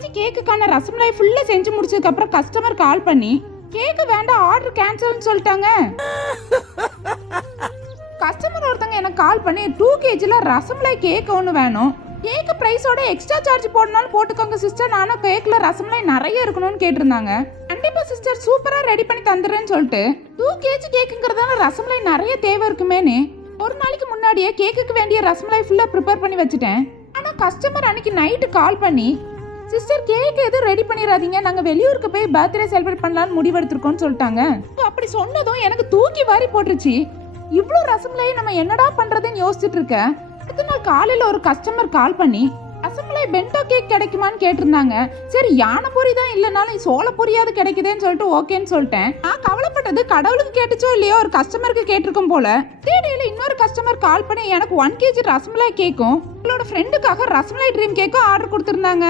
KG கேக்குக்கான rasmalai ஃபுல்லா செஞ்சு முடிச்சதுக்கு அப்புறம் கஸ்டமர் கால் பண்ணி கேக்கு வேண்டாம் ஆர்டர் கேன்சல்னு சொல்லிட்டாங்க. கஸ்டமர் ஒருத்தங்க எனக்கு கால் பண்ணி 2 kgல ரசமலாய் கேக் ஒன்று வேணும், கேக்கு பிரைஸோட எக்ஸ்ட்ரா சார்ஜ் போடனாலும் போட்டுக்கோங்க சிஸ்டர், நானும் கேக்ல ரசமலாய் நிறைய இருக்கணும்னு கேட்டிருந்தாங்க. கண்டிப்பா சிஸ்டர் சூப்பரா ரெடி பண்ணி தந்துடுறேன்னு சொல்லிட்டு 2 kg கேக்குங்கிறதால ரசமலாய் நிறைய தேவை இருக்குமேனு ஒரு நாளைக்கு முன்னாடியே கேக்குக்கு வேண்டிய ரசமலாய் ஃபுல்லா ப்ரிப்பேர் பண்ணி வச்சுட்டேன். ஆனா கஸ்டமர் அன்னைக்கு நைட்டு கால் பண்ணி சிஸ்டர் கேக் எதுவும் ரெடி பண்ணிடாதீங்க, நாங்க வெளியூருக்கு போய் பர்த்டே செலிப்ரேட் பண்ணலாம்னு முடிவெடுத்திருக்கோம்னு சொல்லிட்டாங்க. அப்படி சொன்னதும் எனக்கு தூக்கி வாரி போட்டுருச்சு. இவ்வளோ ரசமலாய் நம்ம என்னடா பண்றதுன்னு யோசிச்சுட்டு இருக்கேன். அடுத்த நாள் காலையில ஒரு கஸ்டமர் கால் பண்ணி ரசமலாய் பென்டோ கேக் கிடைக்குமான்னு கேட்டிருந்தாங்க. சரி யானை பொரி தான் இல்லைனாலும் சோள பொரியாவது கிடைக்குதுன்னு சொல்லிட்டு ஓகேன்னு சொல்லிட்டேன். நான் கவலைப்பட்டது கடவுளுக்கு கேட்டுச்சோ இல்லையோ ஒரு கஸ்டமருக்கு கேட்டிருக்கும் போல. தேடியில இன்னொரு கஸ்டமர் கால் பண்ணி எனக்கு 1 kg ரசமலாய் கேக்கும் உங்களோட ஃப்ரெண்டுக்காக ரசமலாய் ட்ரீம் கேக்கும் ஆர்டர் கொடுத்துருந்தாங்க.